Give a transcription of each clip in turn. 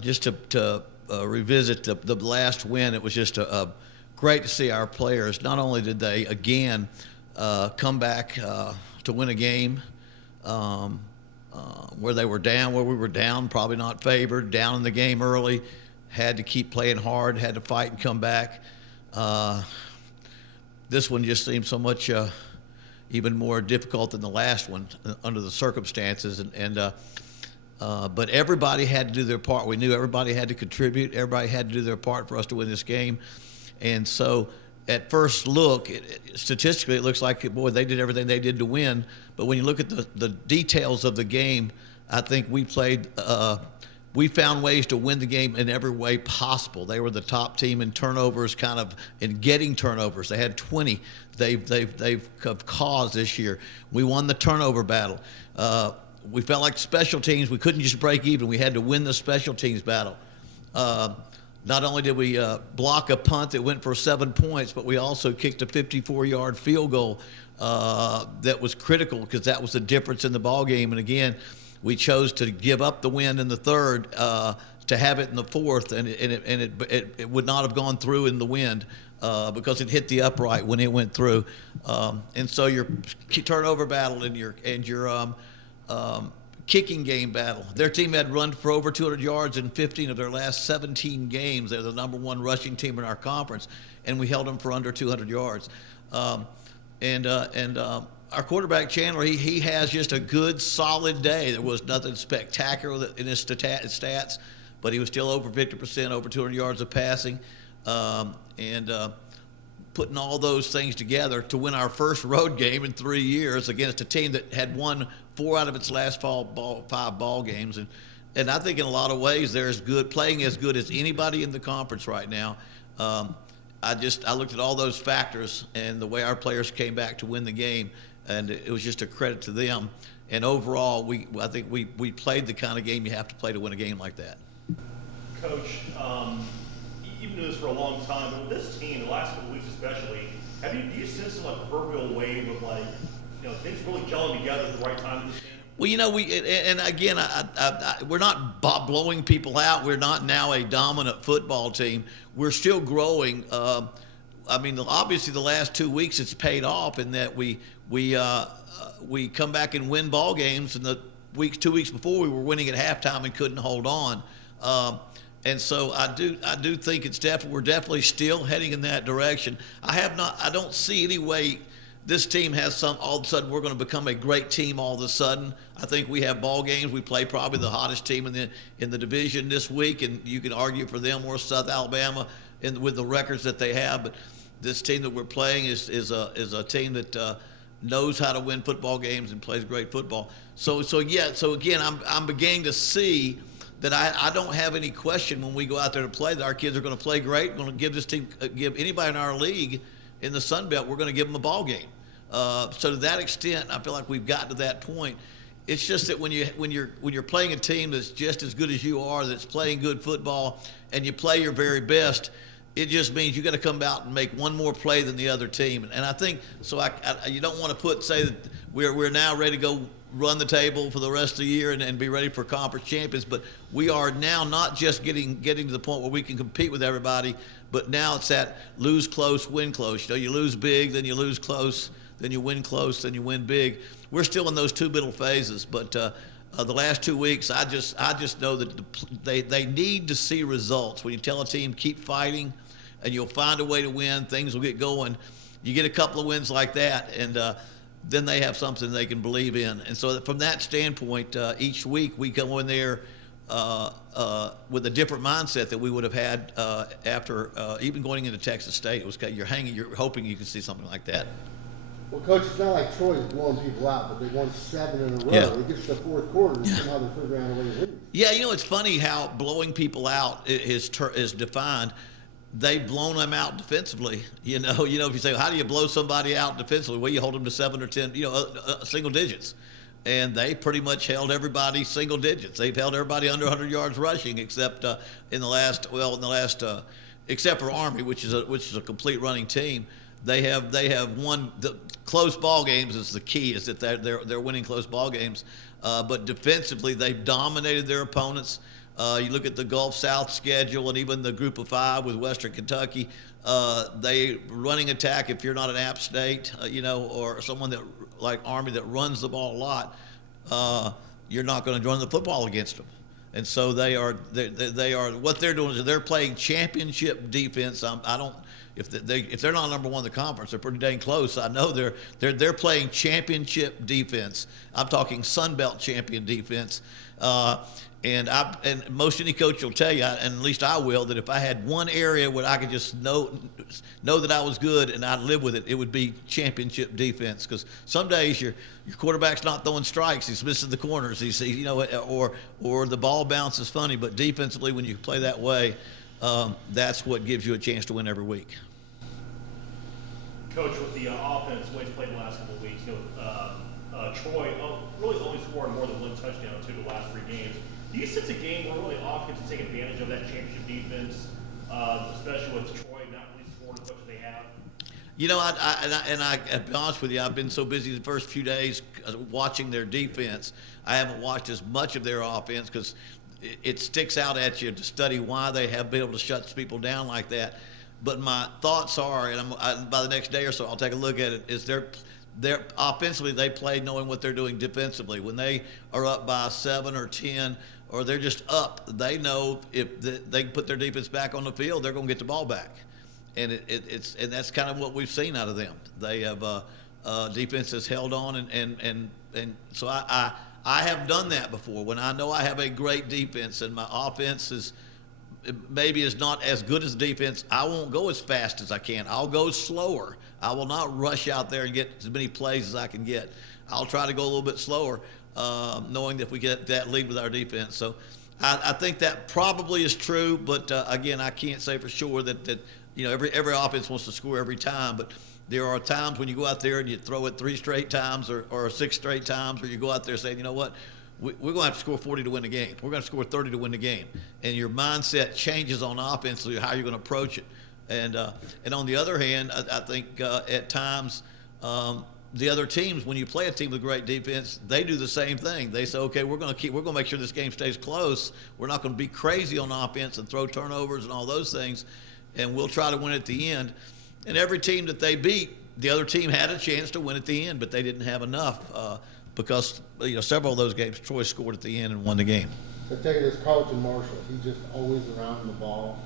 just to revisit the last win, it was just great to see our players. Not only did they again come back to win a game where they were down, where we were down, probably not favored, down in the game early, had to keep playing hard, had to fight and come back. This one just seemed so much even more difficult than the last one under the circumstances, but everybody had to do their part. We knew everybody had to contribute. Everybody had to do their part for us to win this game. And so at first look, statistically, it looks like, boy, they did everything they did to win. But when you look at the details of the game, I think we found ways to win the game in every way possible. They were the top team in turnovers, kind of in getting turnovers. They had 20 they've caused this year. We won the turnover battle. We felt like special teams, we couldn't just break even. We had to win the special teams battle. Not only did we block a punt that went for 7 points, but we also kicked a 54-yard field goal that was critical because that was the difference in the ball game. And again, we chose to give up the win in the third to have it in the fourth, and it would not have gone through in the wind because it hit the upright when it went through. And so your turnover battle and your kicking game battle. Their team had run for over 200 yards in 15 of their last 17 games. They're the number one rushing team in our conference, and we held them for under 200 yards. Our quarterback, Chandler, he has just a good, solid day. There was nothing spectacular in his stats, but he was still over 50%, over 200 yards of passing, putting all those things together to win our first road game in 3 years against a team that had won 4 out of its last 5 ball games. And I think in a lot of ways they're playing as good as anybody in the conference right now. I looked at all those factors and the way our players came back to win the game, and it was just a credit to them. And overall, I think we played the kind of game you have to play to win a game like that. Coach, you've been doing this for a long time, but with this team, the last couple of weeks especially, do you sense some proverbial wave of things really gelling together at the right time in this game? Well, we're not blowing people out. We're not now a dominant football team. We're still growing. Obviously the last 2 weeks it's paid off in that we come back and win ball games, and 2 weeks before we were winning at halftime and couldn't hold on. And so I do think we're definitely still heading in that direction. I don't see any way this team has all of a sudden we're going to become a great team all of a sudden. I think we have ball games. We play probably the hottest team in the division this week, and you can argue for them or South Alabama with the records that they have. But this team that we're playing is a team that knows how to win football games and plays great football. So again, I'm beginning to see that I don't have any question when we go out there to play that our kids are going to play great. We're going to give anybody in our league in the Sun Belt, we're going to give them a ball game. So to that extent, I feel like we've gotten to that point. It's just that when you're playing a team that's just as good as you are, that's playing good football, and you play your very best, it just means you got to come out and make one more play than the other team. And I think so. You don't want to say that we're now ready to go run the table for the rest of the year and be ready for conference champions, but we are now not just getting to the point where we can compete with everybody, but now it's that lose close, win close. You lose big, then you lose close, then you win close, then you win big. We're still in those two middle phases, but the last 2 weeks, I just know that they need to see results. When you tell a team keep fighting, and you'll find a way to win, things will get going. You get a couple of wins like that, and then they have something they can believe in. And so from that standpoint, each week we go in there with a different mindset that we would have had after even going into Texas State. It was you're hoping you can see something like that. Well, Coach, it's not like Troy's blowing people out, but they won 7 in a row. Yeah. They get to the fourth quarter, and somehow they figure out a way to lose. Yeah, it's funny how blowing people out is defined. They've blown them out defensively. If you say, how do you blow somebody out defensively? Well, you hold them to 7 or 10, single digits. And they pretty much held everybody single digits. They've held everybody under 100 yards rushing, except except for Army, which is a complete running team. They have won the close ball games. Is the key, is that they're winning close ball games. But defensively, they've dominated their opponents. You look at the Gulf South schedule and even the Group of Five with Western Kentucky. They running attack. If you're not an App State, or someone that like Army that runs the ball a lot, you're not going to run the football against them. And so they are what they're doing is they're playing championship defense. If they're not number one in the conference, they're pretty dang close. I know they're playing championship defense. I'm talking Sun Belt champion defense. And most any coach will tell you, and at least I will, that if I had one area where I could just know that I was good and I'd live with it, it would be championship defense. Because some days your quarterback's not throwing strikes; he's missing the corners. Or the ball bounces funny. But defensively, when you play that way, that's what gives you a chance to win every week. Coach, with the offense, the way it's played the last couple of weeks, Troy really only scored more than one touchdown the last 3 games. Do you sense a game where really offense is taking advantage of that championship defense, especially with Troy not really scoring as much as they have? To be honest with you, I've been so busy the first few days watching their defense. I haven't watched as much of their offense because it sticks out at you to study why they have been able to shut people down like that. But my thoughts are, and by the next day or so, I'll take a look at it, is they're offensively, they play knowing what they're doing defensively. When they are up by 7 or 10, or they're just up, they know if they can put their defense back on the field, they're going to get the ball back. And and that's kind of what we've seen out of them. They have defense has held on, and so I have done that before. When I know I have a great defense and my offense is not as good as the defense, I won't go as fast as I can. I'll go slower. I will not rush out there and get as many plays as I can get. I'll try to go a little bit slower, knowing that if we get that lead with our defense. So I think that probably is true, but again, I can't say for sure that every offense wants to score every time, but there are times when you go out there and you throw it 3 straight times or 6 straight times, or you go out there saying, you know what, we're going to have to score 40 to win the game. We're going to score 30 to win the game. And your mindset changes on offense, how you're going to approach it. And on the other hand, I think at times the other teams, when you play a team with great defense, they do the same thing. They say, okay, we're going to make sure this game stays close. We're not going to be crazy on offense and throw turnovers and all those things, and we'll try to win at the end. And every team that they beat, the other team had a chance to win at the end, but they didn't have enough because several of those games, Troy scored at the end and won the game. So taking this Carlton Marshall, he's just always around the ball.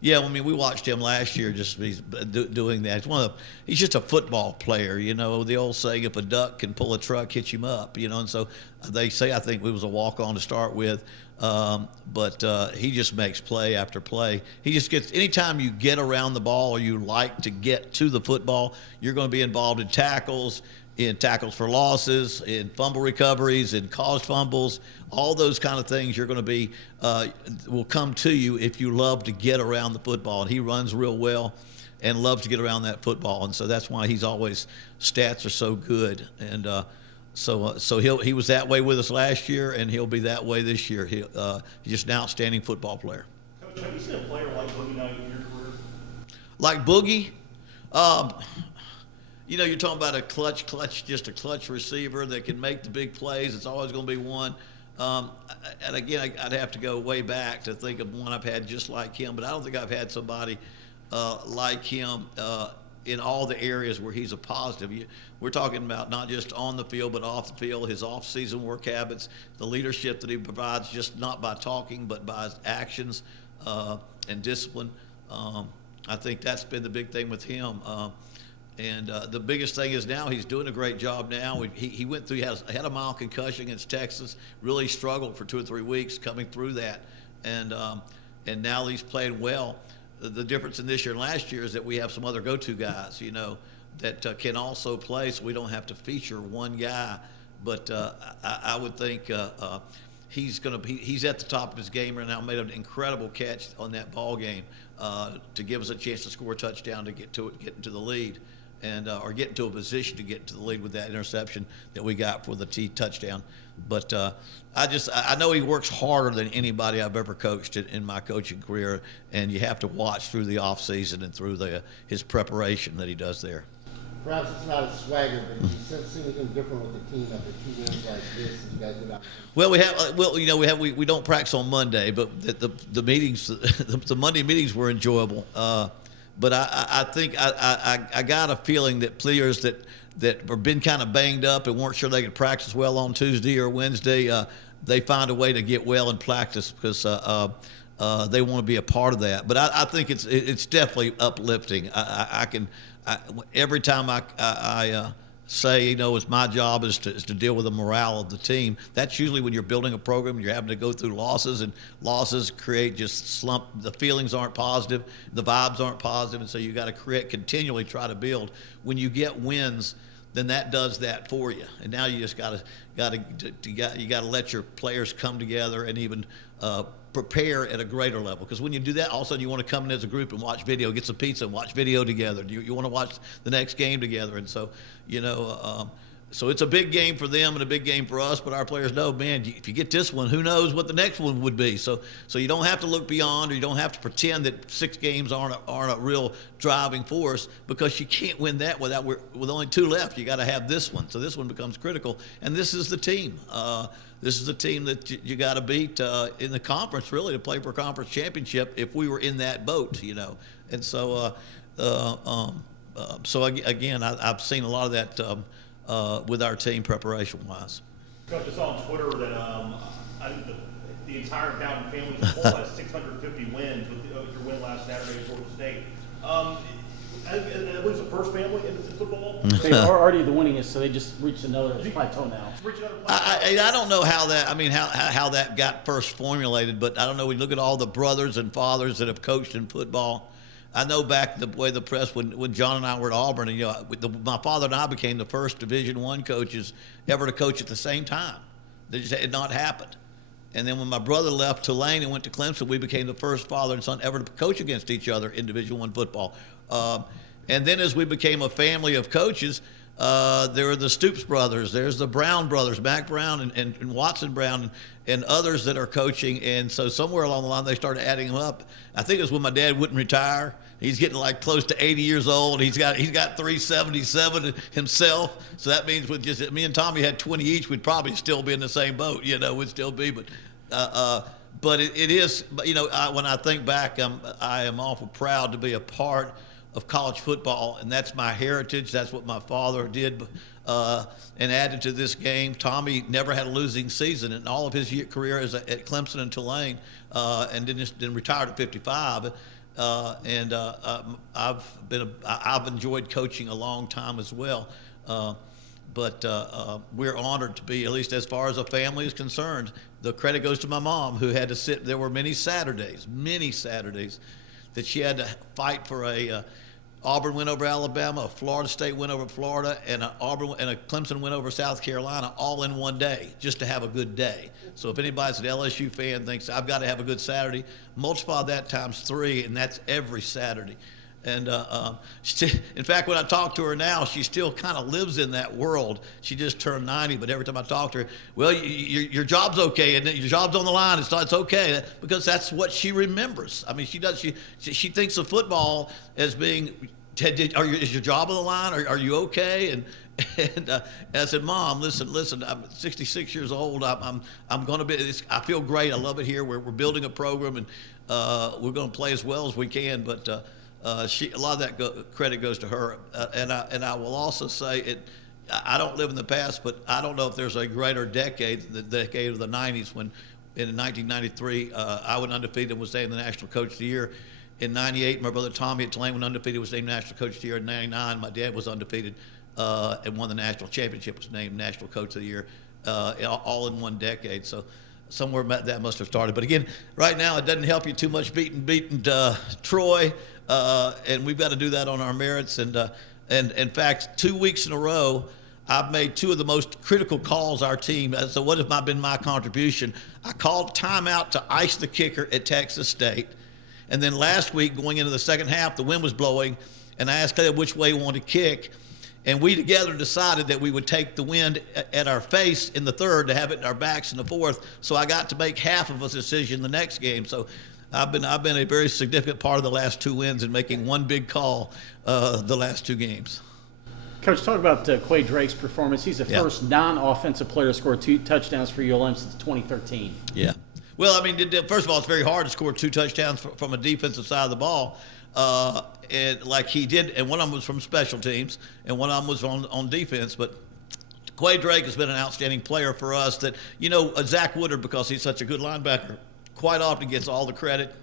Yeah, I mean, we watched him last year just doing that. He's just a football player, the old saying, if a duck can pull a truck, hitch him up, and so they say, I think it was a walk-on to start with, but he just makes play after play. He just gets, anytime you get around the ball or you like to get to the football, you're going to be involved in tackles for losses, in fumble recoveries, in caused fumbles, all those kind of things you're going to be, will come to you if you love to get around the football. And he runs real well and loves to get around that football. And so that's why stats are so good. And so he was that way with us last year, and he'll be that way this year. He's just an outstanding football player. Coach, have you seen a player like Boogie Knight in your career? Like Boogie? You're talking about a clutch receiver that can make the big plays. It's always going to be one. And again, I'd have to go way back to think of one I've had just like him, but I don't think I've had somebody like him in all the areas where he's a positive. We're talking about not just on the field, but off the field, his off-season work habits, the leadership that he provides, just not by talking, but by his actions and discipline. I think that's been the big thing with him. And the biggest thing is now he's doing a great job now. He went through, he had a mild concussion against Texas, really struggled for 2 or 3 weeks coming through that. And now he's playing well. The difference in this year and last year is that we have some other go-to guys, that can also play, so we don't have to feature one guy. But I would think he's at the top of his game right now. Made an incredible catch on that ball game to give us a chance to score a touchdown to get into the lead. And or get into a position to get to the lead with that interception that we got for the touchdown. But I know he works harder than anybody I've ever coached in my coaching career, and you have to watch through the off season and through his preparation that he does there. perhaps it's not a swagger, but you sense anything different with the team after 2 wins like this, and you guys get out? Well, we don't practice on Monday, but the meetings, the Monday meetings were enjoyable. But I think I got a feeling that players that have been kind of banged up and weren't sure they could practice well on Tuesday or Wednesday, they find a way to get well in practice because they want to be a part of that. But I think it's definitely uplifting. Every time I say, it's my job is to deal with the morale of the team. That's usually when you're building a program and you're having to go through losses, and losses create just slump. The feelings aren't positive, the vibes aren't positive, and so you got to continually try to build. When you get wins, then that does that for you. And now you just got to let your players come together and even prepare at a greater level. Because when you do that, all of a sudden you want to come in as a group and watch video, get some pizza and watch video together. You want to watch the next game together. And so, so it's a big game for them and a big game for us, but our players know, man, if you get this one, who knows what the next one would be. So you don't have to look beyond, or you don't have to pretend that 6 games aren't a real driving force, because you can't win that with only 2 left. You got to have this one. So this one becomes critical, and this is the team. This is the team that you got to beat in the conference, really, to play for a conference championship if we were in that boat, And so, again, I've seen a lot of that with our team preparation-wise. Coach, I saw on Twitter that I think the entire Bowden family as a whole has 650 wins with your win last Saturday at Georgia State. It was the first family in football. They are already the winningest, so they just reached another plateau now. I don't know how that got first formulated, but I don't know. We look at all the brothers and fathers that have coached in football. I know back the way the press when John and I were at Auburn, and my father and I became the first Division I coaches ever to coach at the same time. That just had not happened. And then when my brother left Tulane and went to Clemson, we became the first father and son ever to coach against each other in Division I football. And then as we became a family of coaches, there are the Stoops brothers, there's the Brown brothers, Mac Brown and Watson Brown, and others that are coaching. And so somewhere along the line, they started adding them up. I think it was when my dad wouldn't retire. He's getting like close to 80 years old. He's got 377 himself. So that means with just me and Tommy had 20 each, we'd probably still be in the same boat. We'd still be. But it is. When I think back, I am awful proud to be a part of college football, and that's my heritage. That's what my father did, and added to this game. Tommy never had a losing season in all of his career at Clemson and Tulane, and then retired at 55. I've enjoyed coaching a long time as well. But we're honored to be, at least as far as a family is concerned. The credit goes to my mom, who had to sit. There were many Saturdays that she had to fight for a Auburn win over Alabama, a Florida State win over Florida, and a Clemson win over South Carolina, all in one day, just to have a good day. So if anybody's an LSU fan thinks I've got to have a good Saturday, multiply that times 3, and that's every Saturday. And in fact, when I talk to her now, she still kind of lives in that world. She just turned 90, but every time I talk to her, well, your job's okay, and your job's on the line. It's okay, because that's what she remembers. I mean, she does. She thinks of football as being, is your job on the line? Are you okay? And I said, Mom, listen. I'm 66 years old. I'm going to be. I feel great. I love it here. We're building a program, and we're going to play as well as we can. But a lot of that credit goes to her. And I will also say it. I don't live in the past, but I don't know if there's a greater decade than the decade of the 90s when, in 1993, I went undefeated and was named the National Coach of the Year. In 98, my brother Tommy at Tulane went undefeated, was named National Coach of the Year. In 99, my dad was undefeated and won the national championship, was named National Coach of the Year, all in one decade. So somewhere that must have started. But again, right now it doesn't help you too much beating Troy, and we've got to do that on our merits. And in fact, 2 weeks in a row, I've made 2 of the most critical calls our team. So what has been my contribution? I called timeout to ice the kicker at Texas State. And then last week, going into the second half, the wind was blowing, and I asked Caleb which way he wanted to kick. And we together decided that we would take the wind at our face in the third to have it in our backs in the fourth. So I got to make half of a decision the next game. So I've been a very significant part of the last 2 wins in making one big call the last 2 games. Coach, talk about Quay Drake's performance. He's the Yeah. first non-offensive player to score 2 touchdowns for ULM since 2013. Yeah. Well, I mean, first of all, it's very hard to score 2 touchdowns from a defensive side of the ball, and like he did. And one of them was from special teams, and one of them was on defense. But Quay Drake has been an outstanding player for us. That Zach Woodard, because he's such a good linebacker, quite often gets all the credit.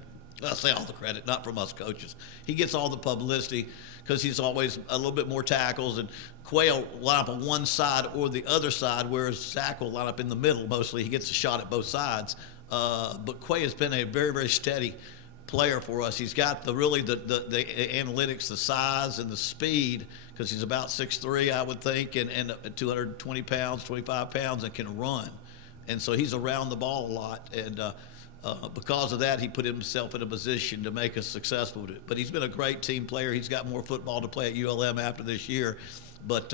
I say all the credit, not from us coaches. He gets all the publicity because he's always a little bit more tackles, and Quay will line up on one side or the other side, whereas Zach will line up in the middle mostly. He gets a shot at both sides. But Quay has been a very, very steady player for us. He's got the analytics, the size, and the speed, because he's about 6'3", I would think, and 220 pounds, 25 pounds, and can run. And so he's around the ball a lot. And because of that, he put himself in a position to make us successful with it. But he's been a great team player. He's got more football to play at ULM after this year. But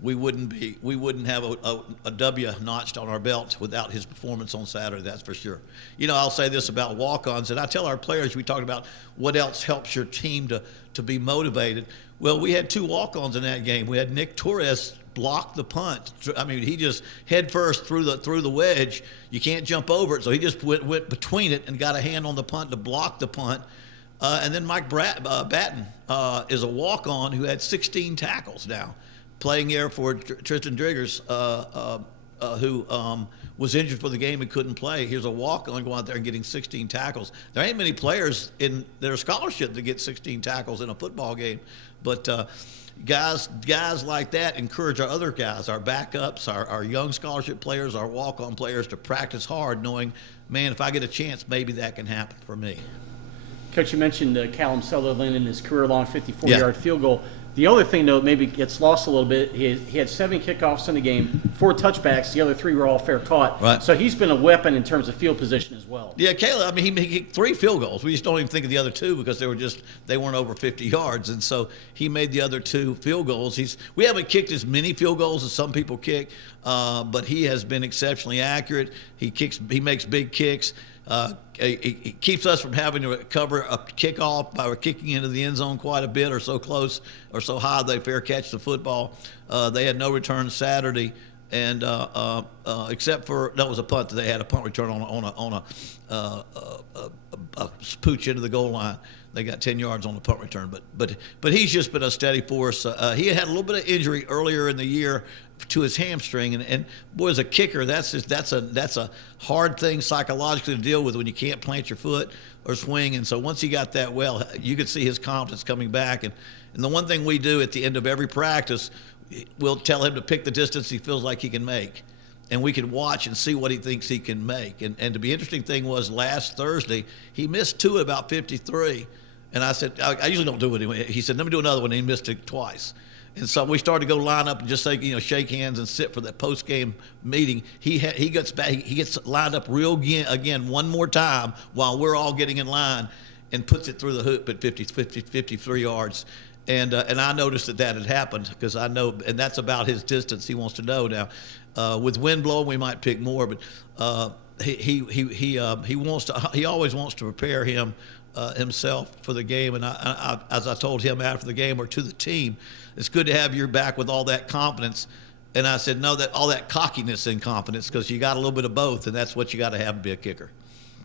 we wouldn't have a W notched on our belt without his performance on Saturday. That's for sure. I'll say this about walk-ons, and I tell our players, we talked about what else helps your team to be motivated. Well, we had 2 walk-ons in that game. We had Nick Torres block the punt. I mean, he just head first through the wedge. You can't jump over it, so he just went between it and got a hand on the punt to block the punt. And then Mike Batten is a walk-on who had 16 tackles now, playing there for Tristan Driggers, who was injured for the game and couldn't play. Here's a walk-on going out there and getting 16 tackles. There ain't many players in their scholarship that get 16 tackles in a football game, but guys like that encourage our other guys, our backups, our young scholarship players, our walk-on players to practice hard, knowing, man, if I get a chance, maybe that can happen for me. Coach, you mentioned Callum Sutherland in his career-long 54-yard field goal. The other thing, though, maybe gets lost a little bit, he had 7 kickoffs in the game, 4 touchbacks. The other 3 were all fair caught. Right. So he's been a weapon in terms of field position as well. Yeah, Caleb, I mean, he kicked 3 field goals. We just don't even think of the other 2 because they weren't over 50 yards. And so he made the other 2 field goals. We haven't kicked as many field goals as some people kick, but he has been exceptionally accurate. He makes big kicks. It keeps us from having to cover a kickoff by kicking into the end zone quite a bit or so close or so high they fair catch the football. They had no return Saturday, and except for that was a punt. They had a punt return on a pooch into the goal line. They got 10 yards on the punt return, but he's just been a steady force. He had a little bit of injury earlier in the year to his hamstring, and boy, as a kicker, that's a hard thing psychologically to deal with when you can't plant your foot or swing. And so once he got that well, you could see his confidence coming back. And the one thing we do at the end of every practice, we'll tell him to pick the distance he feels like he can make. And we can watch and see what he thinks he can make. And the interesting thing was last Thursday, he missed 2 at about 53. And I said, I usually don't do it anyway. He said, let me do another one. And he missed it twice. And so we started to go line up and just say, shake hands and sit for that post-game meeting. He gets back. He gets lined up real again one more time while we're all getting in line and puts it through the hoop at 53 yards. And I noticed that had happened because I know, and that's about his distance he wants to know now. With wind blowing, we might pick more, but he always wants to prepare himself for the game. And I, as I told him after the game or to the team, it's good to have you back with all that confidence. And I said, no, that all that cockiness and confidence, because you got a little bit of both, and that's what you got to have to be a kicker.